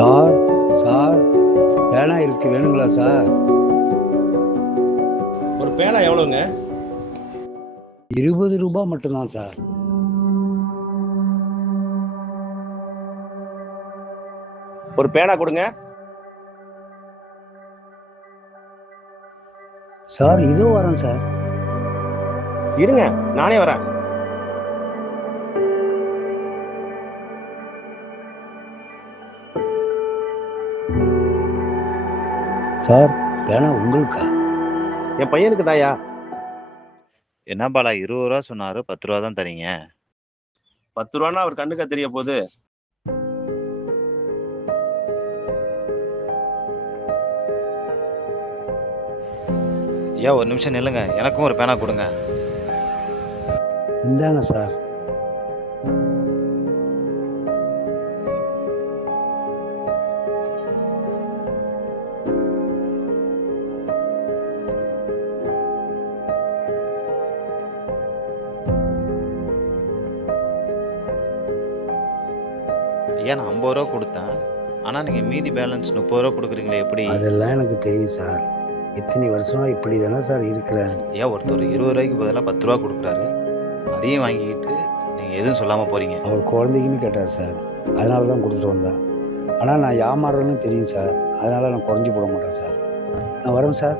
Sir sir பேனா இருக்கு, வேணுங்களா சார்? ஒரு பேனா எவ்வளோங்க? 20 ரூபாய் மட்டும்தான் சார். ஒரு பேனா கொடுங்க. சார் இதோ வரேன் சார். இருங்க, நானே வரேன். சார் பேனா உங்களுக்கா? என் பையனுக்கு தாயா. என்ன பாலா 20 ரூபா சொன்னாரு, 10 ரூபா தான் தரீங்க. 10 ரூபான்னா அவர் கண்ணுக்கா தெரிய போகுது. ஐயா ஒரு நிமிஷம் நில்லுங்க, எனக்கும் ஒரு பேனா கொடுங்க. இந்தாங்க சார். ஐயா நான் 50 ரூபா கொடுத்தேன், ஆனால் நீங்கள் மீதி பேலன்ஸ் 30 ரூபா கொடுக்குறீங்களே எப்படி? அதெல்லாம் எனக்கு தெரியும் சார். இத்தனை வருஷமா இப்படி தானே சார் இருக்கிறேன். ஐயா ஒருத்தர் 20 ரூபாய்க்கு பதிலாக 10 ரூபா கொடுக்குறாரு, அதையும் வாங்கிக்கிட்டு நீங்கள் எதுவும் சொல்லாமல் போகிறீங்க. அவர் குழந்தைக்குன்னு கேட்டார் சார், அதனால தான் கொடுத்துட்டு வந்தேன். ஆனால் நான் ஏமாறுறேன்னு தெரியும் சார், அதனால நான் குறைஞ்சி போட மாட்டேன் சார். நான் வரேன் சார்.